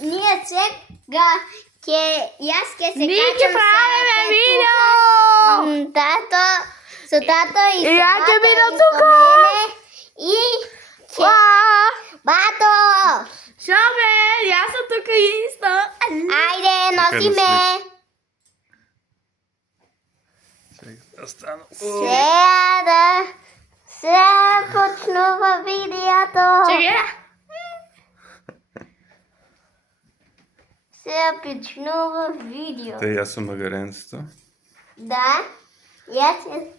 Ние сега аз ще се Ние качам правиме след видео! тук. Тато, с тато и с И аз ще бато видя и с тук. мене. И Уа! бато! Шабе, аз съм тук иста. Айде, носи Така да ме! Сега стана. Сега почнува видеото. Чакай. Сега почнува видео. Те я съм магаренцето. Да, и аз се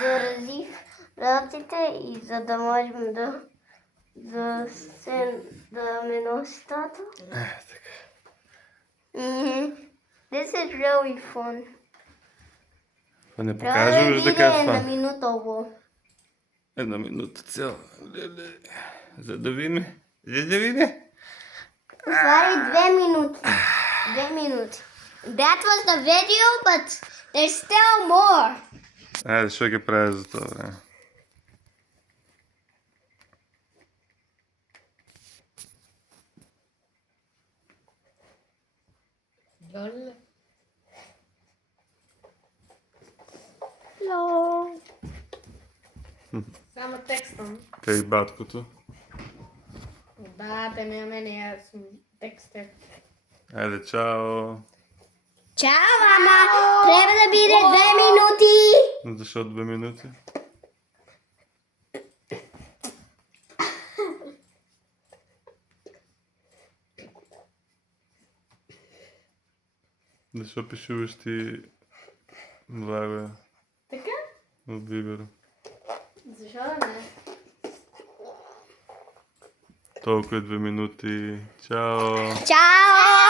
заразих ръцете и за да можем да ме носи тато. Така. This is really fun. Това не Трябва да покажа, вижда как видя на това. минутово. Една минута цяла. Леле. За да видиме. За да видиме. Това е 2 минути. 2 минути. That was the video, but there's still more. Айде, ще ги правя за това време. Hello. Само текстом. Те и баткото. Да, те не мене, аз съм текстер. Айде, чао. Чао, ама трябва да биде 2 минути. Защо 2 минути? Защо пишуваш ти влага Така? от Вибера? Защо да не? Толкова е 2 минути. Чао! Чао!